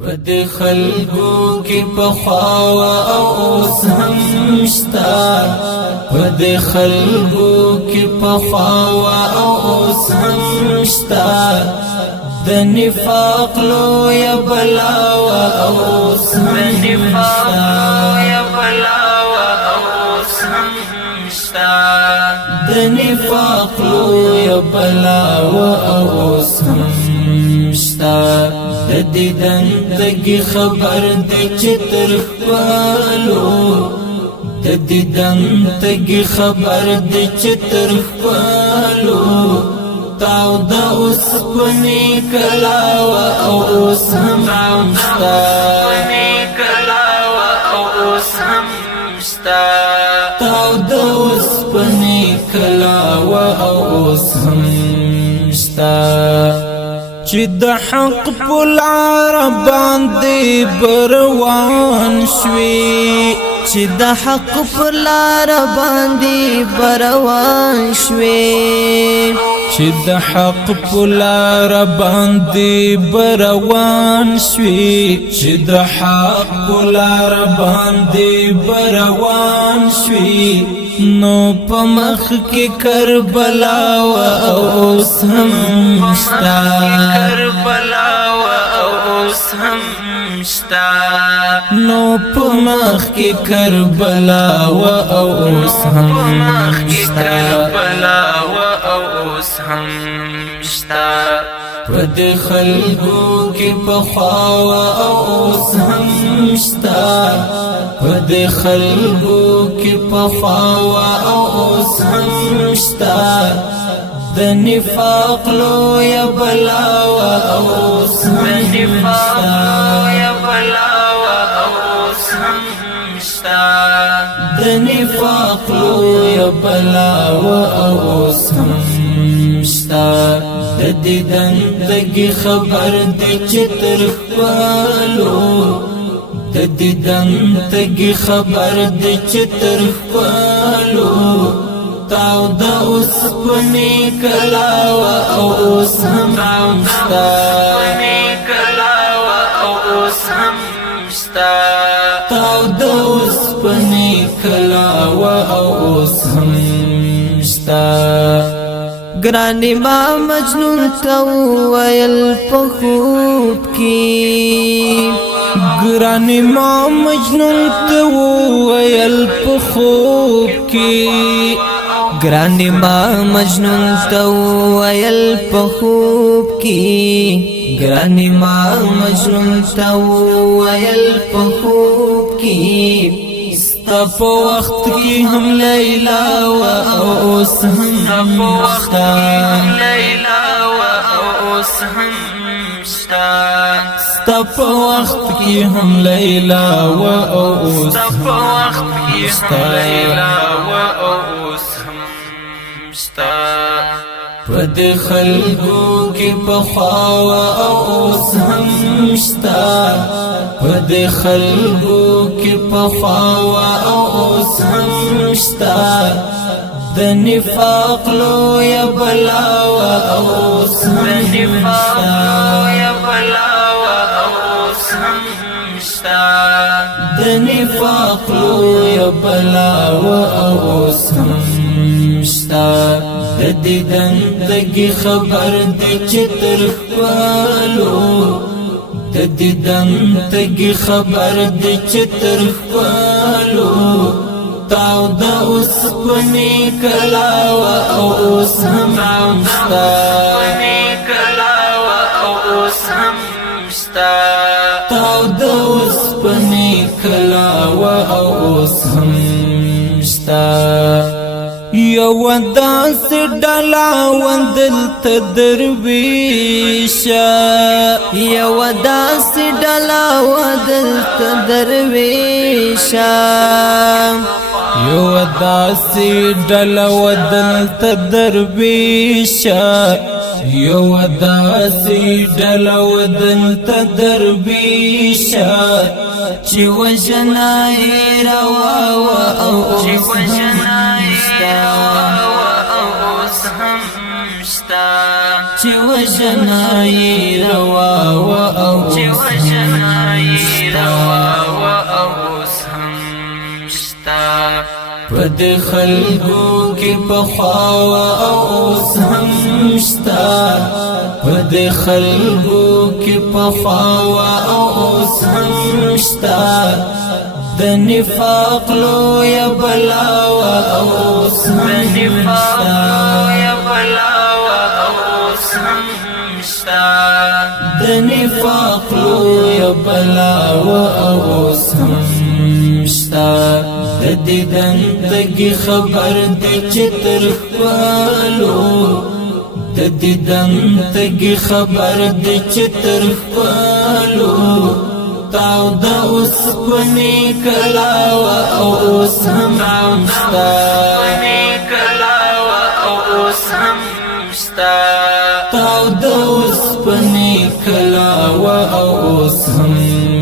ود خلقو کی پخوا او اوس هم شتا ود خلقو کی پخوا او اوس هم شتا د نفاق لو یا بلاو او اوس هم شتا د نفاق لو یا بلاو او اوس هم شتا دیدن تگی خبر دی چتر خپالو دیدن تگی خبر دی چتر خپالو تاو دا اوس پنی کلاو او اوس هم شتا تاو دا اوس پنی کلاو او اوس هم شتا چې د حق پلار باندې بروان شوي چې د حق پلار باندې بروان شوي چې د حق پلار باندې بروان شوي چې د حق پلار باندې بروان شوي نو په مخ کې کربلا او اوس هم شتا نو په مخ کې کربلا او اوس هم شتا ود خلقو کی پخوا او اوس هم شتا ود خلقو کی پخوا او اوس هم شتا د نفاق لو یا بلاو او اوس هم شتا د نفاق لو یا بلاو او اوس هم شتا د دیدن تگی خبر دی چتر خپالو د دیدن تگی خبر دی چتر خپالو تاو دا اوس پنی کلاو او اوس هم شتا تاو دا اوس پنی کلاو او اوس هم شتا گرانی ما مجنون تو ویل پخوب کی گرانی ما مجنون تو ویل پخوب کی گرانی ما مجنون تو ویل پخوب کی گرانی ما مجنون تو ویل پخوب کی په وخت کې هم لیلا او اوس هم شتا په وخت کې هم لیلا او اوس هم شتا ود خلقو کی پخوا او اوس هم شتا ود خلقو کی پخوا او اوس هم شتا د نفاق لو یا بلاو او اوس هم شتا د نفاق لو یا بلاو او اوس هم شتا د دیدن تگی خبر دی چتر خپالو د دیدن تگی خبر دی چتر خپالو تاو دا اوس پنی کلاو او اوس هم شتا تاو دا اوس پنی کلاو او اوس هم شتا یو داس ډلا وندل تدرویشا یو داس ډلا وندل تدرویشا یو داس ډلا وندل تدرویشا یو داس ډلا وندل تدرویشا چې وجنای روا او چې وجنای روا او شتا او اوس هم شتا پد خلقو کی پخوا او اوس هم شتا پد خلقو کی پخوا او اوس هم شتا د نفاق لو یا بلاوا او اوس هم شتا د نفاق لو یا بلاوا او اوس هم شتا د دیدن تگی خبر دی چتر خپالو د دیدن تگی خبر دی چتر خپالو تاو دا اوس پنی کلاوا او اوس هم شتا تاو دا اوس پنی کلاوا او اوس هم